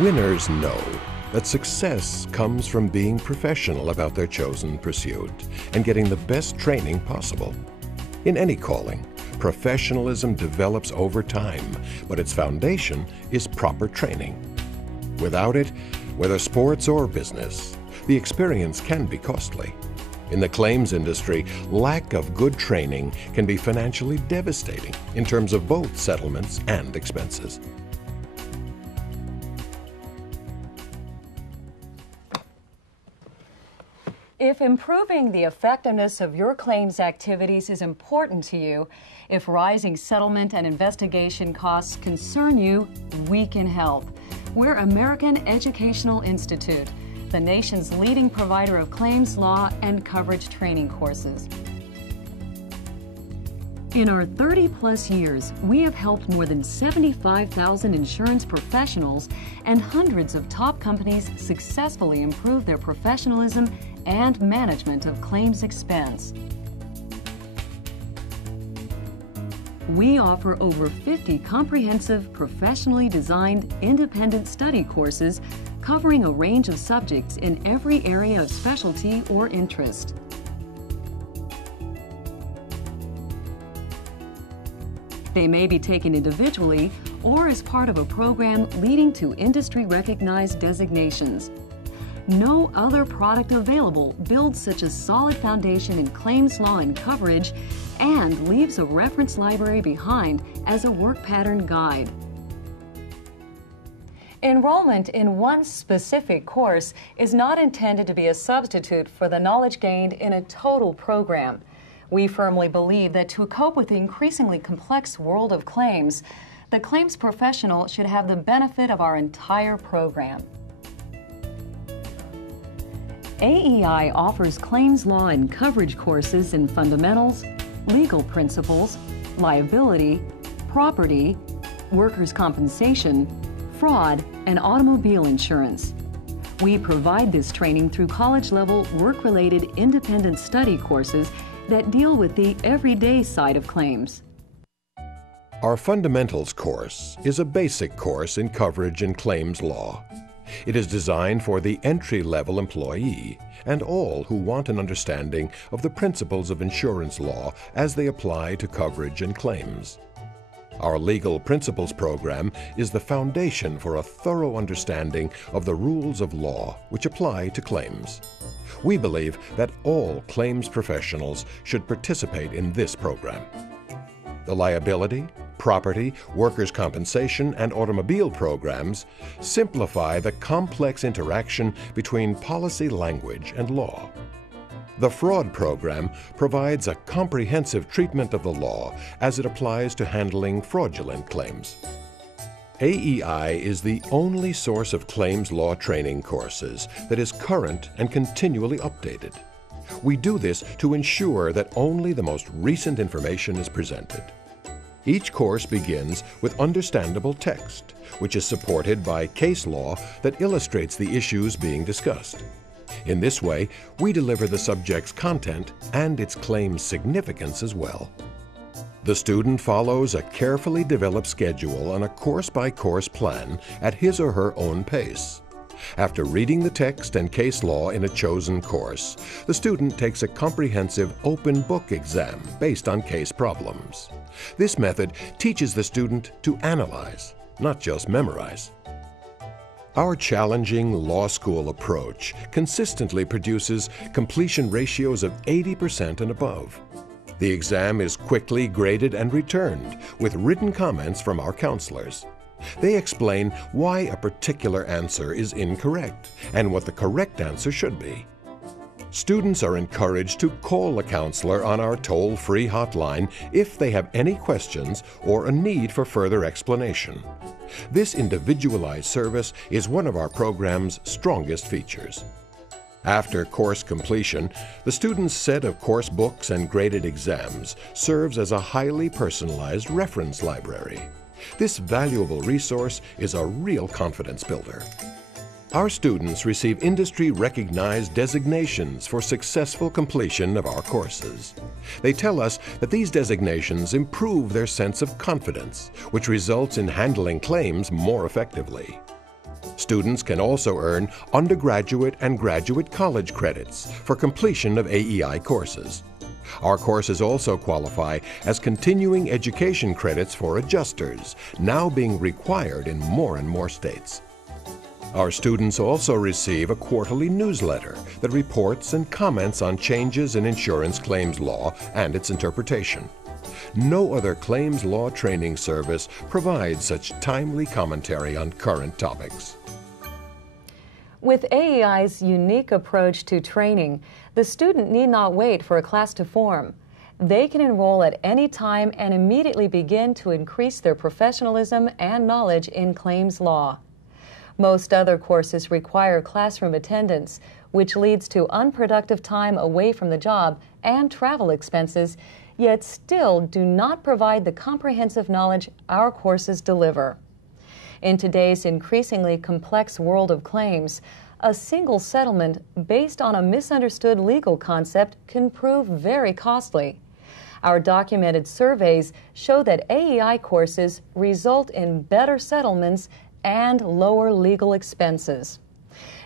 Winners know that success comes from being professional about their chosen pursuit and getting the best training possible. In any calling, professionalism develops over time, but its foundation is proper training. Without it, whether sports or business, the experience can be costly. In the claims industry, lack of good training can be financially devastating in terms of both settlements and expenses. If improving the effectiveness of your claims activities is important to you, if rising settlement and investigation costs concern you, we can help. We're American Educational Institute, the nation's leading provider of claims law and coverage training courses. In our 30-plus years, we have helped more than 75,000 insurance professionals and hundreds of top companies successfully improve their professionalism and management of claims expense. We offer over 50 comprehensive, professionally designed, independent study courses covering a range of subjects in every area of specialty or interest. They may be taken individually or as part of a program leading to industry-recognized designations. No other product available builds such a solid foundation in claims law and coverage and leaves a reference library behind as a work pattern guide. Enrollment in one specific course is not intended to be a substitute for the knowledge gained in a total program. We firmly believe that to cope with the increasingly complex world of claims, the claims professional should have the benefit of our entire program. AEI offers claims law and coverage courses in fundamentals, legal principles, liability, property, workers' compensation, fraud, and automobile insurance. We provide this training through college-level work-related independent study courses that deal with the everyday side of claims. Our Fundamentals course is a basic course in coverage and claims law. It is designed for the entry-level employee and all who want an understanding of the principles of insurance law as they apply to coverage and claims. Our Legal Principles program is the foundation for a thorough understanding of the rules of law which apply to claims. We believe that all claims professionals should participate in this program. The liability, property, workers' compensation, and automobile programs simplify the complex interaction between policy language and law. The fraud program provides a comprehensive treatment of the law as it applies to handling fraudulent claims. AEI is the only source of claims law training courses that is current and continually updated. We do this to ensure that only the most recent information is presented. Each course begins with understandable text, which is supported by case law that illustrates the issues being discussed. In this way, we deliver the subject's content and its claim's significance as well. The student follows a carefully developed schedule on a course-by-course plan at his or her own pace. After reading the text and case law in a chosen course, the student takes a comprehensive open book exam based on case problems. This method teaches the student to analyze, not just memorize. Our challenging law school approach consistently produces completion ratios of 80% and above. The exam is quickly graded and returned with written comments from our counselors. They explain why a particular answer is incorrect and what the correct answer should be. Students are encouraged to call a counselor on our toll-free hotline if they have any questions or a need for further explanation. This individualized service is one of our program's strongest features. After course completion, the student's set of course books and graded exams serves as a highly personalized reference library. This valuable resource is a real confidence builder. Our students receive industry-recognized designations for successful completion of our courses. They tell us that these designations improve their sense of confidence, which results in handling claims more effectively. Students can also earn undergraduate and graduate college credits for completion of AEI courses. Our courses also qualify as continuing education credits for adjusters, now being required in more and more states. Our students also receive a quarterly newsletter that reports and comments on changes in insurance claims law and its interpretation. No other claims law training service provides such timely commentary on current topics. With AEI's unique approach to training, the student need not wait for a class to form. They can enroll at any time and immediately begin to increase their professionalism and knowledge in claims law. Most other courses require classroom attendance, which leads to unproductive time away from the job and travel expenses, yet still do not provide the comprehensive knowledge our courses deliver. In today's increasingly complex world of claims, a single settlement based on a misunderstood legal concept can prove very costly. Our documented surveys show that AEI courses result in better settlements and lower legal expenses.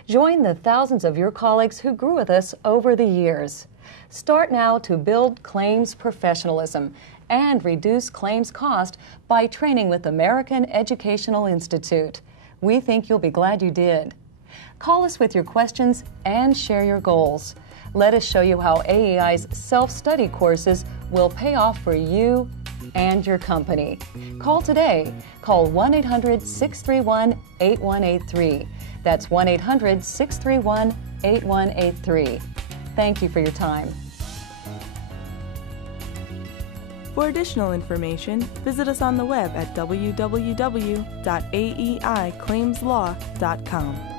Join the thousands of your colleagues who grew with us over the years. Start now to build claims professionalism and reduce claims cost by training with American Educational Institute. We think you'll be glad you did. Call us with your questions and share your goals. Let us show you how AEI's self-study courses will pay off for you and your company. Call today. Call 1-800-631-8183. That's 1-800-631-8183. Thank you for your time. For additional information, visit us on the web at www.aeiclaimslaw.com.